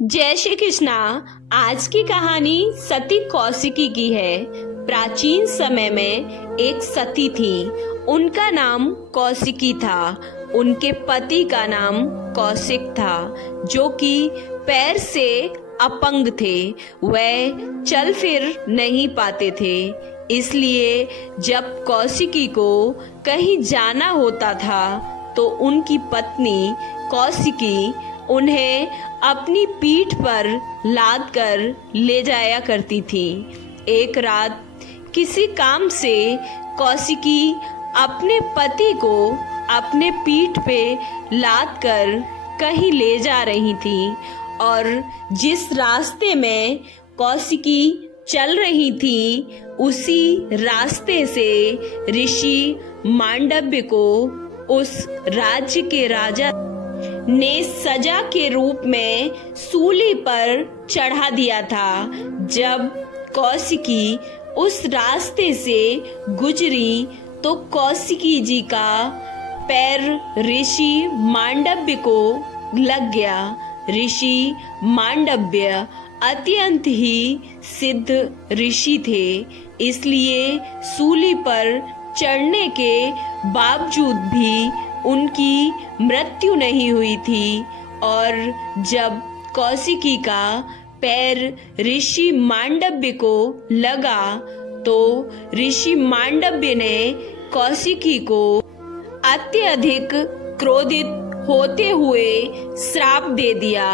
जय श्री कृष्णा। आज की कहानी सती कौशिकी की है। प्राचीन समय में एक सती थी। उनका नाम कौशिकी था। उनके पति का नाम कौशिक था, जो कि पैर से अपंग थे। वह चल फिर नहीं पाते थे। इसलिए जब कौशिकी को कहीं जाना होता था तो उनकी पत्नी कौशिकी उन्हें अपनी पीठ पर लाद कर ले जाया करती थी। एक रात किसी काम से कौशिकी अपने पति को अपने पीठ पे लाद कर कहीं ले जा रही थी और जिस रास्ते में कौशिकी चल रही थी उसी रास्ते से ऋषि मांडव्य को उस राज्य के राजा ने सजा के रूप में सूली पर चढ़ा दिया था। जब कौशिकी उस रास्ते से गुजरी तो कौशिकी जी का पैर ऋषि मांडव्य को लग गया। ऋषि मांडव्य अत्यंत ही सिद्ध ऋषि थे, इसलिए सूली पर चढ़ने के बावजूद भी उनकी मृत्यु नहीं हुई थी। और जब कौशिकी का पैर ऋषि मांडव्य को लगा तो ऋषि मांडव्य ने कौशिकी को अत्यधिक क्रोधित होते हुए श्राप दे दिया।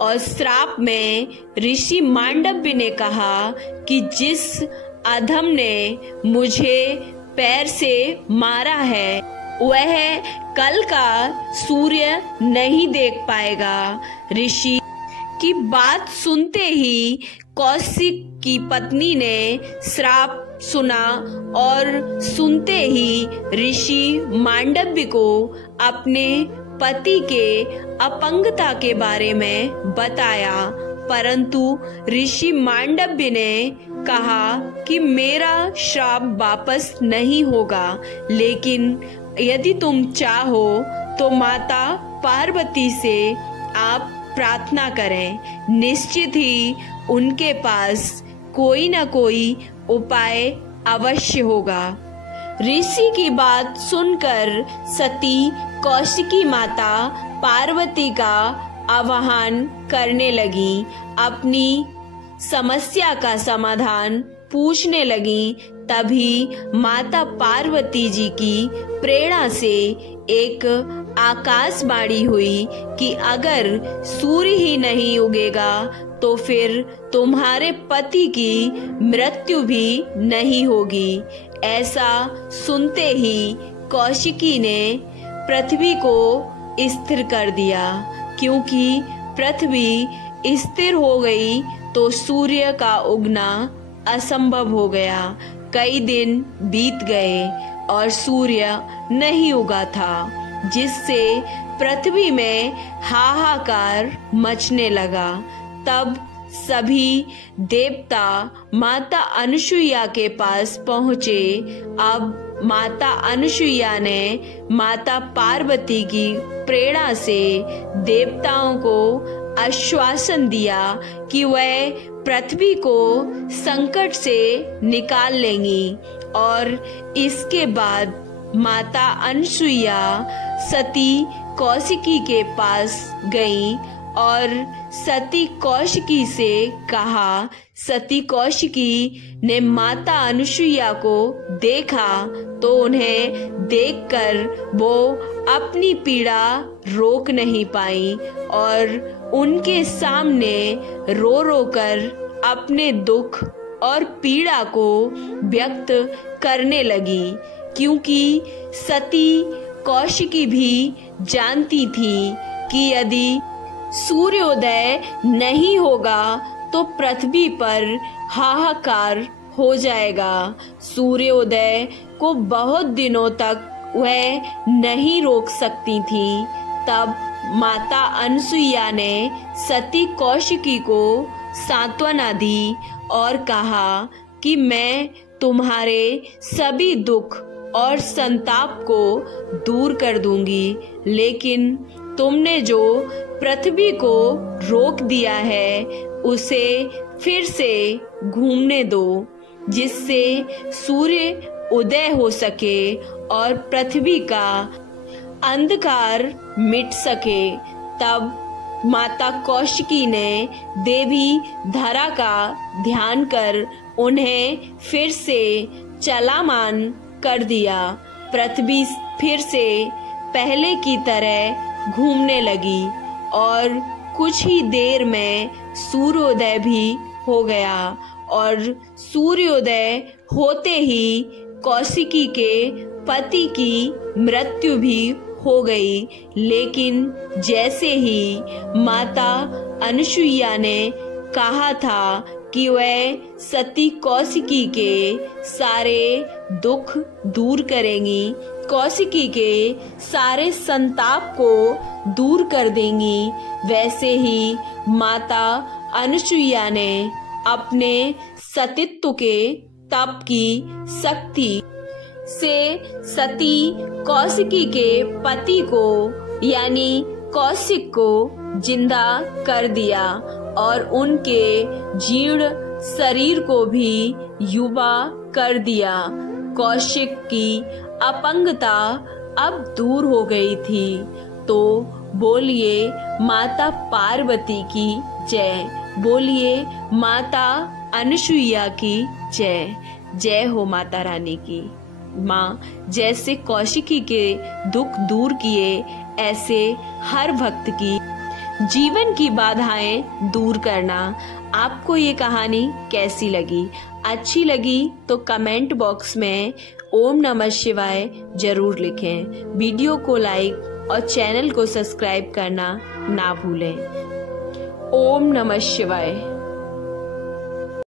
और श्राप में ऋषि मांडव्य ने कहा कि जिस अधम ने मुझे पैर से मारा है वह कल का सूर्य नहीं देख पाएगा। ऋषि की बात सुनते ही कौशिक की पत्नी ने श्राप सुना और सुनते ही ऋषि मांडव्य को अपने पति के अपंगता के बारे में बताया। परंतु ऋषि मांडव्य ने कहा कि मेरा श्राप वापस नहीं होगा, लेकिन यदि तुम चाहो तो माता पार्वती से आप प्रार्थना करें। निश्चित ही उनके पास कोई न कोई उपाय अवश्य होगा। ऋषि की बात सुनकर सती कौशिकी माता पार्वती का आवाहन करने लगी, अपनी समस्या का समाधान पूछने लगी। तभी माता पार्वती जी की प्रेरणा से एक आकाशवाणी हुई कि अगर सूर्य ही नहीं उगेगा तो फिर तुम्हारे पति की मृत्यु भी नहीं होगी। ऐसा सुनते ही कौशिकी ने पृथ्वी को स्थिर कर दिया, क्योंकि पृथ्वी स्थिर हो गई तो सूर्य का उगना असंभव हो गया। कई दिन बीत गए और सूर्य नहीं उगा था, जिससे पृथ्वी में हाहाकार मचने लगा। तब सभी देवता माता अनुसुईया के पास पहुँचे। अब माता अनुसुईया ने माता पार्वती की प्रेरणा से देवताओं को आश्वासन दिया कि वह पृथ्वी को संकट से निकाल लेंगी। और इसके बाद माता अनुसुईया सती कौशिकी के पास गईं और सती कौशिकी से कहा। सती कौशिकी ने माता अनुसुईया को देखा तो उन्हें देखकर वो अपनी पीड़ा रोक नहीं पाई और उनके सामने रो रो कर अपने दुख और पीड़ा को व्यक्त करने लगी, क्योंकि सती कौशिकी भी जानती थी कि यदि सूर्योदय नहीं होगा तो पृथ्वी पर हाहाकार हो जाएगा। सूर्योदय को बहुत दिनों तक वह नहीं रोक सकती थी। तब माता अनुसुईया ने सती कौशिकी को सांत्वना दी और कहा कि मैं तुम्हारे सभी दुख और संताप को दूर कर दूंगी, लेकिन तुमने जो पृथ्वी को रोक दिया है उसे फिर से घूमने दो, जिससे सूर्य उदय हो सके और पृथ्वी का अंधकार मिट सके। तब माता कौशिकी ने देवी धरा का ध्यान कर उन्हें फिर से चलामान कर दिया। पृथ्वी फिर से पहले की तरह घूमने लगी और कुछ ही देर में सूर्योदय भी हो गया और सूर्योदय होते ही कौशिकी के पति की मृत्यु भी हो गई। लेकिन जैसे ही माता अनसुईया ने कहा था कि वह सती कौशिकी के सारे दुख दूर करेंगी, कौशिकी के सारे संताप को दूर कर देंगी, वैसे ही माता अनसुईया ने अपने सतीत्व के तप की शक्ति से सती कौशिकी के पति को यानी कौशिक को जिंदा कर दिया और उनके जीर्ण शरीर को भी युवा कर दिया। कौशिक की अपंगता अब दूर हो गई थी। तो बोलिए माता पार्वती की जय, बोलिए माता अनसुईया की जय। जय हो माता रानी की। माँ जैसे कौशिकी के दुख दूर किए, ऐसे हर भक्त की जीवन की बाधाएं दूर करना। आपको ये कहानी कैसी लगी? अच्छी लगी तो कमेंट बॉक्स में ओम नमः शिवाय जरूर लिखें। वीडियो को लाइक और चैनल को सब्सक्राइब करना ना भूलें। ओम नमः शिवाय।